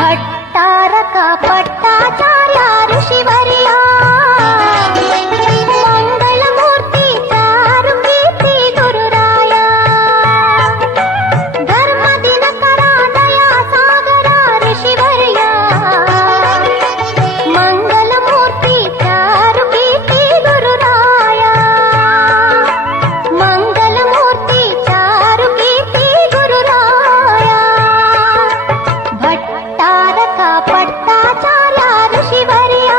ಭಟ್ಟಾರಕ ಪಟ್ಟಾಚಾರ್ಯ ಋಷಿವರ್ಯ ಮಂಗಳಮೂರ್ತಿ ಚಾರುಕೀರ್ತಿ ಗುರುರಾಯ ಧರ್ಮ ದಿನಕರ ದಯಾ ಸಾಗರ ಋಷಿವರ್ಯ ಮಂಗಳಮೂರ್ತಿ ಚಾರುಕೀರ್ತಿ ಗುರುರಾಯ ಮಂಗಳಮೂರ್ತಿ ಚಾರುಕೀರ್ತಿ ಗುರುರಾಯ ಭಟ್ಟಾರಕ ಪಟ್ಟಾಚಾರ್ಯ ಋಷಿವರ್ಯ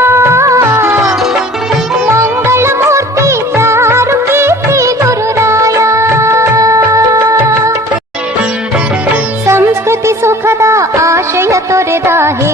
ಮಂಗಳಮೂರ್ತಿ ಚಾರುಕೀರ್ತಿ ಗುರುರಾಯ ಸಂಸ್ಕೃತಿ ಸುಖದ ಆಶಯ ತೊರೆದ ಹೇ